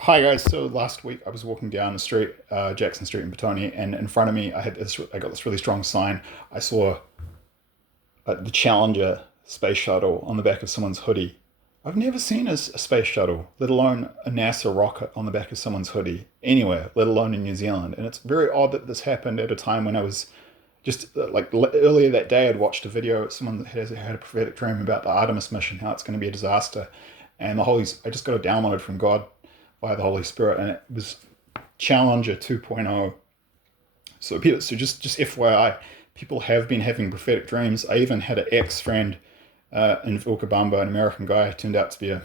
Hi guys. So last week I was walking down the street, Jackson Street in Petone, and in front of me I got this really strong sign. I saw the Challenger space shuttle on the back of someone's hoodie. I've never seen a space shuttle, let alone a NASA rocket on the back of someone's hoodie anywhere, let alone in New Zealand. And it's very odd that this happened at a time when I was just earlier that day. I'd watched a video. Someone had a prophetic dream about the Artemis mission, how it's going to be a disaster, and I just got a download from God by the Holy Spirit, and it was Challenger 2.0. So just FYI, people have been having prophetic dreams. I even had an ex-friend in Vilcabamba, an American guy, turned out to be a...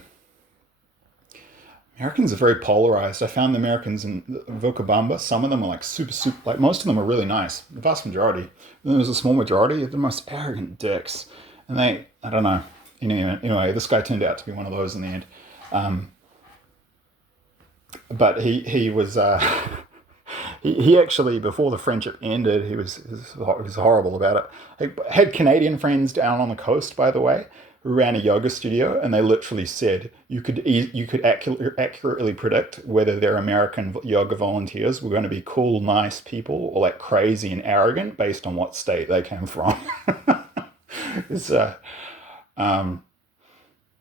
Americans are very polarized. I found the Americans in Vilcabamba, some of them are like super, like most of them are really nice. The vast majority. Then there's a small majority, the most arrogant dicks. And I don't know. Anyway, this guy turned out to be one of those in the end. But he was he actually, before the friendship ended, he was horrible about it. I had Canadian friends down on the coast, by the way, who ran a yoga studio, and they literally said you could accurately predict whether their American yoga volunteers were going to be cool, nice people, or like crazy and arrogant based on what state they came from. it's um, I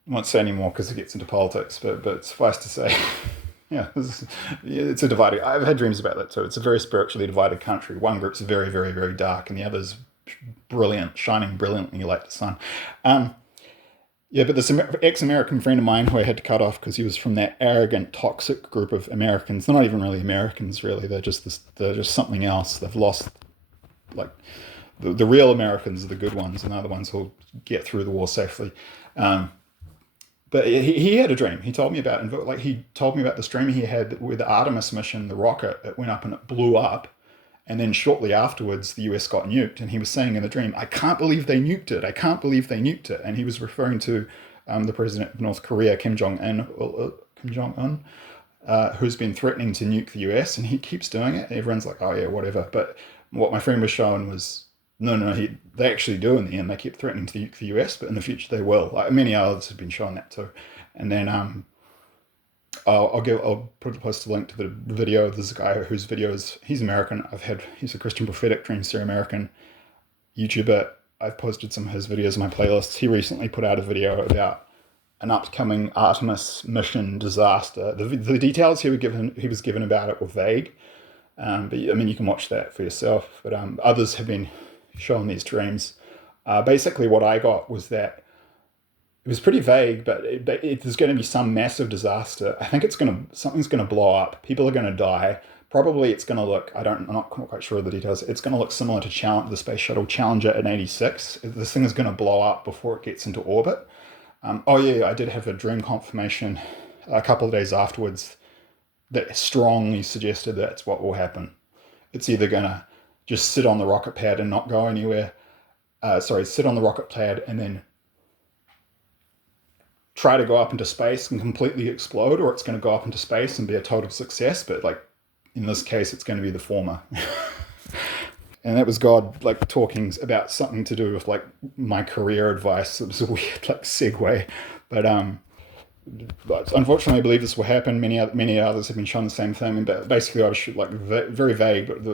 won't say anymore because it gets into politics, but suffice to say. Yeah, it's a divided. I've had dreams about that too. It's a very spiritually divided country. One group's very, very, very dark, and the other's brilliant, shining brilliantly like the sun. Um, yeah, but this ex-American friend of mine who I had to cut off because he was from that arrogant, toxic group of Americans. They're not even really Americans, really. They're just this. They're just something else. They've lost, like, the real Americans are the good ones, and they're the ones who'll get through the war safely. Um, but he had a dream. He told me about he told me about this dream he had with the Artemis mission, the rocket. It went up and it blew up, and then shortly afterwards, the US got nuked. And he was saying in the dream, "I can't believe they nuked it. I can't believe they nuked it." And he was referring to the president of North Korea, Kim Jong Un, who's been threatening to nuke the US, and he keeps doing it. Everyone's like, "Oh yeah, whatever." But what my friend was showing was, no, no, they actually do in the end. They keep threatening to nuke the US, but in the future they will. Like many others have been showing that too. And then I'll post a link to the video. There's a guy whose videos, he's American. He's a Christian prophetic dream series American YouTuber. I've posted some of his videos in my playlists. He recently put out a video about an upcoming Artemis mission disaster. The details he was given about it were vague. But I mean, you can watch that for yourself. But others have been showing these dreams. Basically, what I got was that it was pretty vague, but there's going to be some massive disaster. I think something's going to blow up. People are going to die. Probably it's going to look, I'm not quite sure of the details. It's going to look similar to the Space Shuttle Challenger in '86. This thing is going to blow up before it gets into orbit. Oh yeah, I did have a dream confirmation a couple of days afterwards that strongly suggested that's what will happen. It's either going to just sit on the rocket pad and not go anywhere. Sit on the rocket pad and then try to go up into space and completely explode, or it's going to go up into space and be a total success. But like in this case, it's going to be the former. And that was God like talking about something to do with like my career advice. It was a weird like segue, but unfortunately, I believe this will happen. Many others have been shown the same thing. But basically, I was like very vague. But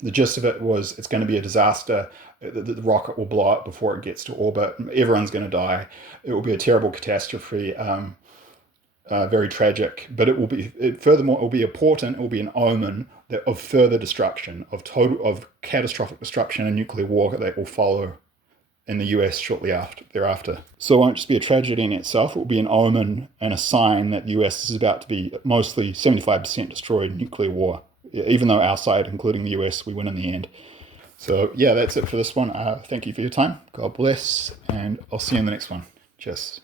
the gist of it was it's going to be a disaster. The rocket will blow up before it gets to orbit. Everyone's going to die. It will be a terrible catastrophe. Very tragic, but furthermore, it will be a portent, it will be an omen of further destruction, of catastrophic destruction and nuclear war that will follow in the US shortly thereafter. So it won't just be a tragedy in itself, it will be an omen and a sign that the US is about to be mostly 75% destroyed in nuclear war, even though our side, including the US, we win in the end. So yeah, that's it for this one. Thank you for your time. God bless, and I'll see you in the next one. Cheers.